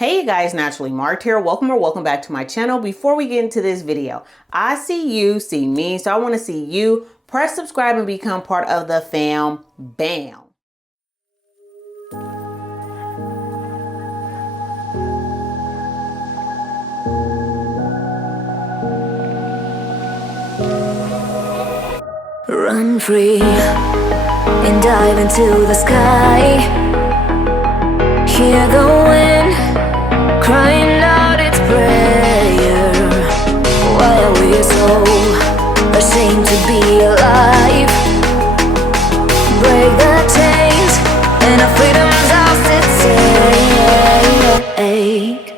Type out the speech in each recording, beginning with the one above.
Hey you guys, Naturally Marked here. Welcome back to my channel. Before we get into this video, I see you, see me, so I want to see you. Press subscribe and become part of the fam. Bam. Run free and dive into the sky. Hear the wind crying out its prayer. Why are we so ashamed to be alive? Break the chains and our freedom's ours to take.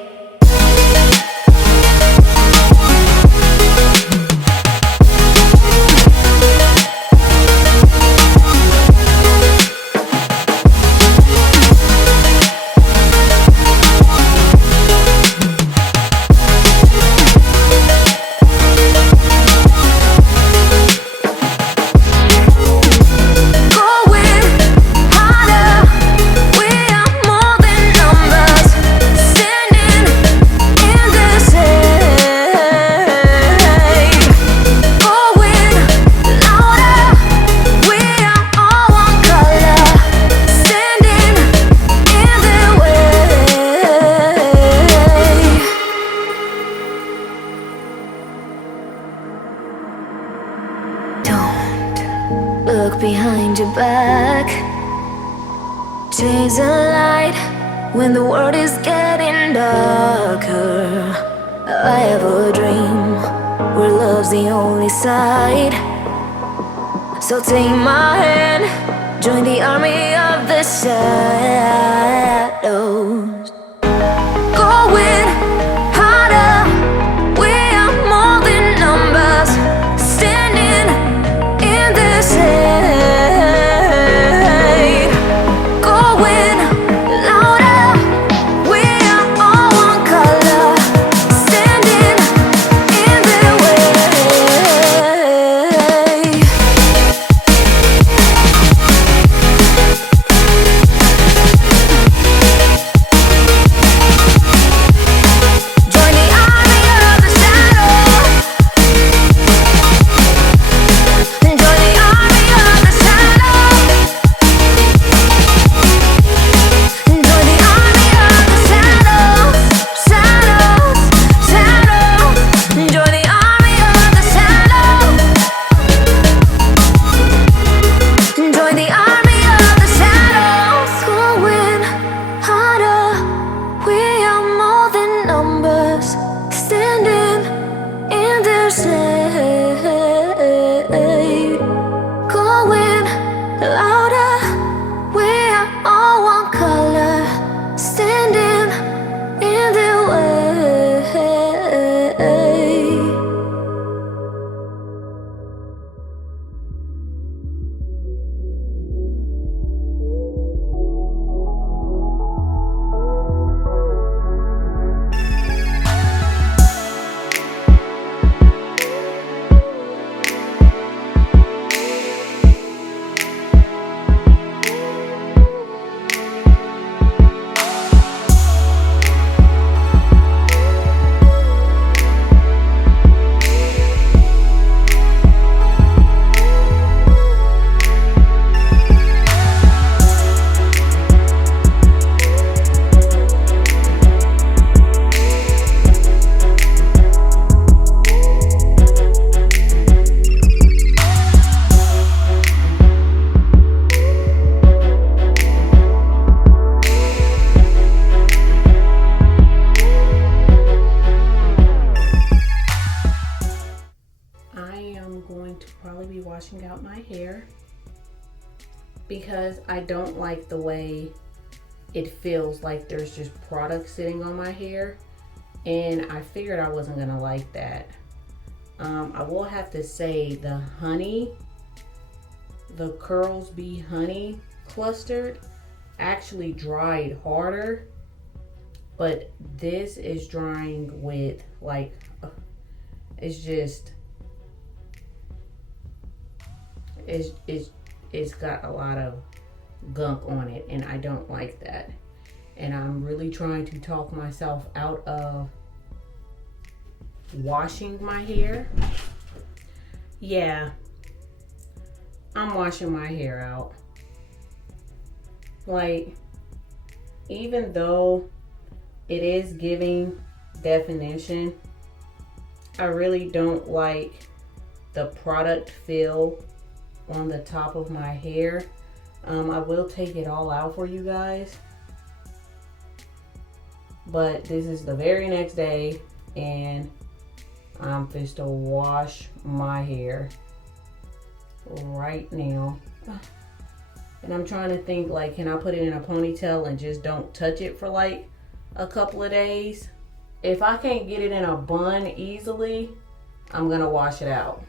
Look behind your back. Chase a light when the world is getting darker. I have a dream where love's the only side. So take my hand, join the army of the shadows. Going harder, we are more than numbers. Standing in the shade, going louder. We are all one color, standing in the way. Join the army of the shadows. Join the army of the shadows. Join the army of the shadows. Shadows, shadows. Join the army of the shadows. Join the army of the shadows. Going harder. We are more than numbers. Standing in their shade. Going louder. We are all one color. Standing in their way. I am going to probably be washing out my hair because I don't like the way it feels like there's just product sitting on my hair, and I figured I wasn't gonna like that. I will have to say the curls bee honey clustered actually dried harder, but this is drying with like it's just it's got a lot of gunk on it, and I don't like that. and I'm really trying to talk myself out of washing my hair. Yeah, I'm washing my hair out. Like, even though it is giving definition, I really don't like the product feel on the top of my hair. I will take it all out for you guys, but this is the very next day and I'm supposed to wash my hair right now. And I'm trying to think, like, can I put it in a ponytail and just don't touch it for like a couple of days? If I can't get it in a bun easily, I'm gonna wash it out.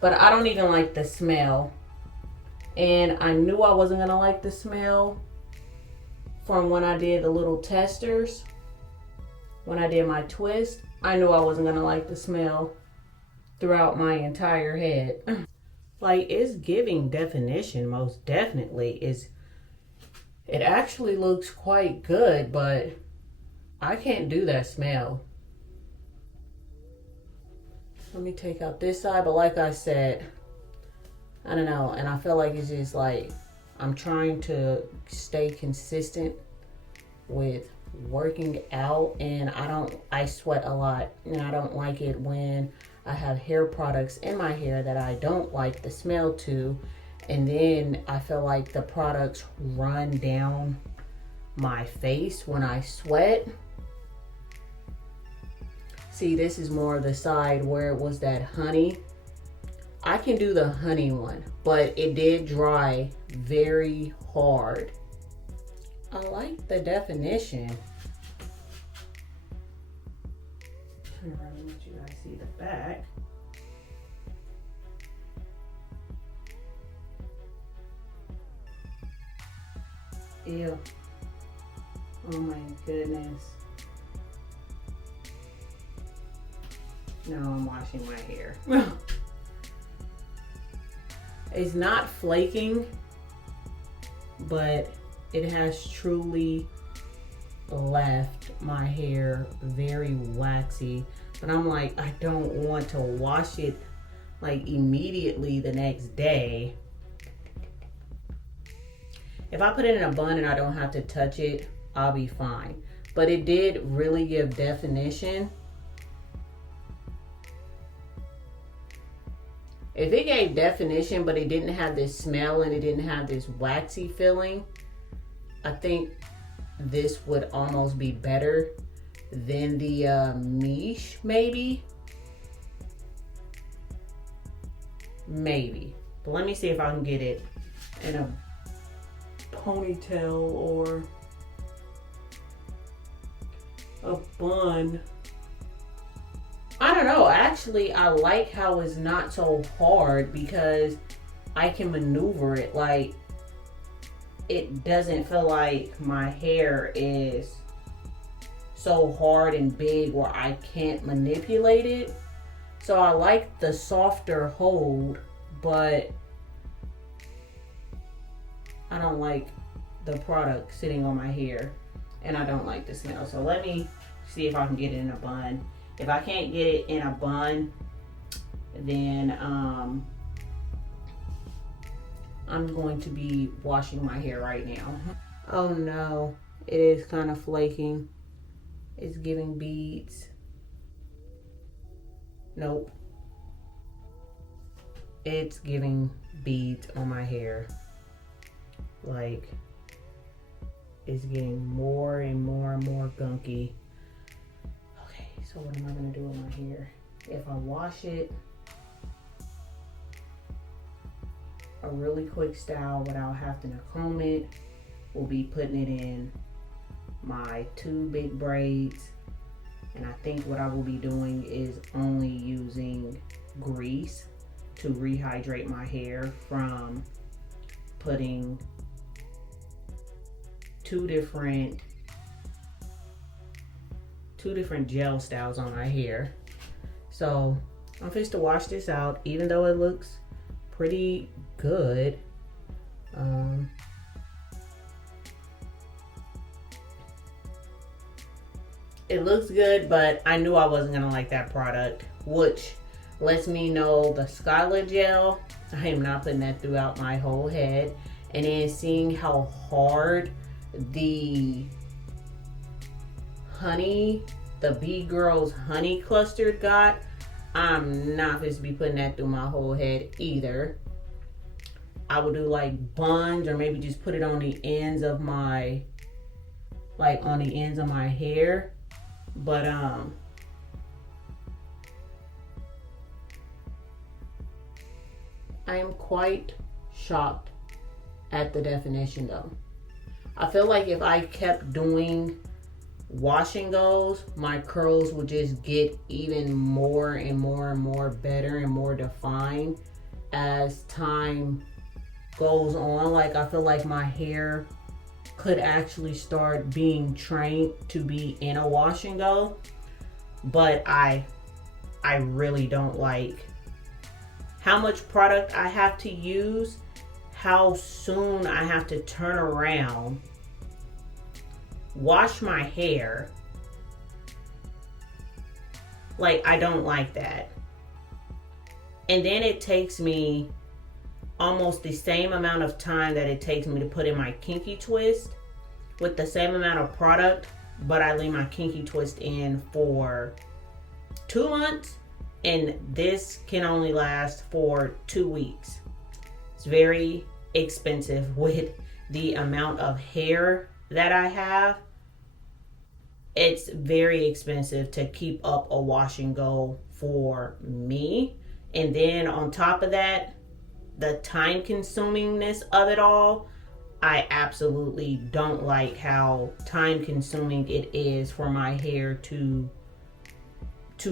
But I don't even like the smell. And I knew I wasn't gonna like the smell from when I did the little testers. When I did my twist, I knew I wasn't gonna like the smell throughout my entire head. Like, it's giving definition, most definitely. It actually looks quite good, but I can't do that smell. Let me take out this side, but like I said, I don't know, and I feel like it's just like, I'm trying to stay consistent with working out, and I sweat a lot, and I don't like it when I have hair products in my hair that I don't like the smell to, and then I feel like the products run down my face when I sweat. See, this is more of the side where it was that honey. I can do the honey one, but it did dry very hard. I like the definition. I'm gonna let you guys see the back. Ew. Oh my goodness. Now I'm washing my hair. It's not flaking, but it has truly left my hair very waxy. But I'm like, I don't want to wash it like immediately the next day. If I put it in a bun and I don't have to touch it, I'll be fine. But it did really give definition. If it gave definition, but it didn't have this smell and it didn't have this waxy feeling, I think this would almost be better than the Miche, maybe. Maybe. But let me see if I can get it in a ponytail or a bun. I don't know. Actually, I like how it's not so hard because I can maneuver it. Like, it doesn't feel like my hair is so hard and big where I can't manipulate it. So I like the softer hold, but I don't like the product sitting on my hair, and I don't like the smell. So let me see if I can get it in a bun. If I can't get it in a bun, then I'm going to be washing my hair right now. Oh no, it is kind of flaking. It's giving beads. Nope. It's giving beads on my hair. Like, it's getting more and more and more gunky. So what am I going to do with my hair? If I wash it a really quick style without having to comb it, we'll be putting it in my 2 big braids. And I think what I will be doing is only using grease to rehydrate my hair from putting 2 different gel styles on my hair. So I'm supposed to wash this out, even though it looks pretty good. it looks good, but I knew I wasn't gonna like that product, which lets me know the Skala gel, I am not putting that throughout my whole head. And then seeing how hard the honey, the Bee Girls honey clustered got, I'm not supposed to be putting that through my whole head either. I would do like buns, or maybe just put it on the ends of my, like on the ends of my hair. But I am quite shocked at the definition though. I feel like if I kept doing wash and goes, my curls would just get even more and more and more better and more defined as time goes on. Like I feel like my hair could actually start being trained to be in a wash and go, but I really don't like how much product I have to use, how soon I have to turn around, wash my hair. Like, I don't like that. And then it takes me almost the same amount of time that it takes me to put in my kinky twist with the same amount of product, but I leave my kinky twist in for 2 months, and this can only last for 2 weeks. It's very expensive with the amount of hair that I have. It's very expensive to keep up a wash and go for me. And then on top of that, the time consumingness of it all, I absolutely don't like how time consuming it is for my hair to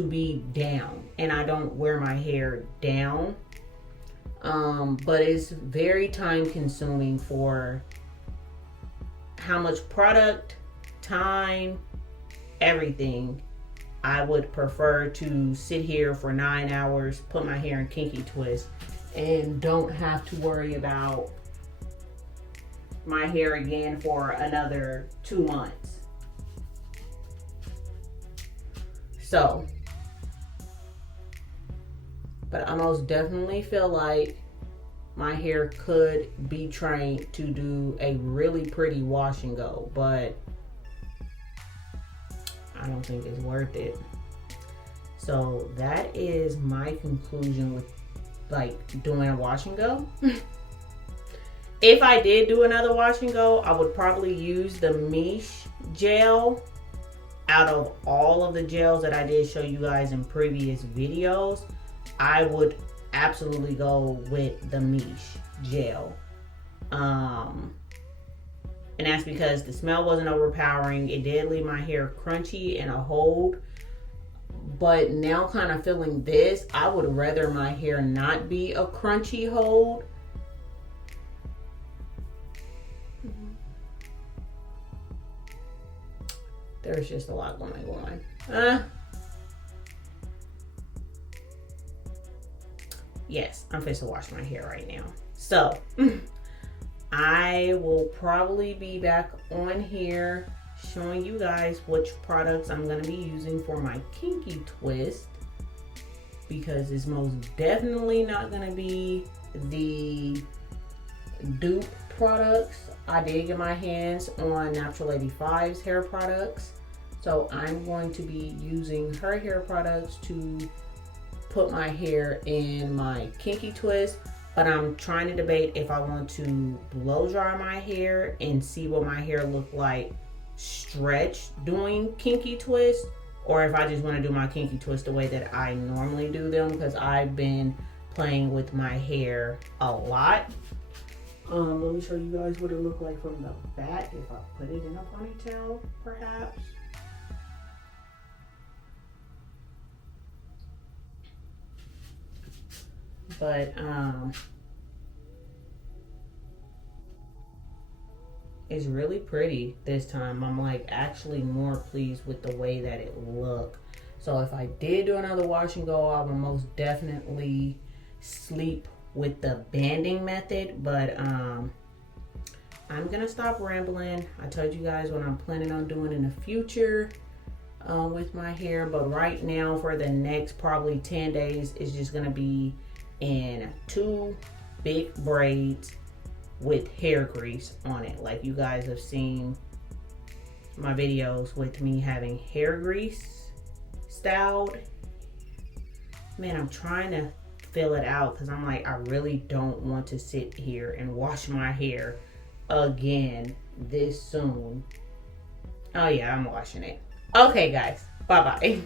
be down. And I don't wear my hair down, but it's very time consuming for how much product, time, everything. I would prefer to sit here for 9 hours, put my hair in kinky twist, and don't have to worry about my hair again for another 2 months. So, but I most definitely feel like my hair could be trained to do a really pretty wash and go, but I don't think it's worth it. So that is my conclusion with like doing a wash and go. If I did do another wash and go, I would probably use the Miche gel. Out of all of the gels that I did show you guys in previous videos, I would absolutely go with the Miche gel. And that's because the smell wasn't overpowering. It did leave my hair crunchy and a hold. But now kind of feeling this, I would rather my hair not be a crunchy hold. There's just a lot going on. Yes, I'm supposed to wash my hair right now. So, I will probably be back on here showing you guys which products I'm going to be using for my kinky twist, because it's most definitely not going to be the dupe products. I did get my hands on Natural Lady 5's hair products, so I'm going to be using her hair products to put my hair in my kinky twist. But I'm trying to debate if I want to blow dry my hair and see what my hair look like stretched doing kinky twist, or if I just want to do my kinky twist the way that I normally do them, because I've been playing with my hair a lot. Let me show you guys what it looked like from the back if I put it in a ponytail, perhaps. But it's really pretty this time. I'm like actually more pleased with the way that it looked. So if I did do another wash and go, I would most definitely sleep with the banding method. But I'm gonna stop rambling. I told you guys what I'm planning on doing in the future. with my hair. But right now, for the next probably 10 days, it's just gonna be in 2 big braids with hair grease on it. Like you guys have seen my videos with me having hair grease styled. Man, I'm trying to fill it out because I'm like, I really don't want to sit here and wash my hair again this soon. Oh yeah, I'm washing it. Okay guys, bye bye.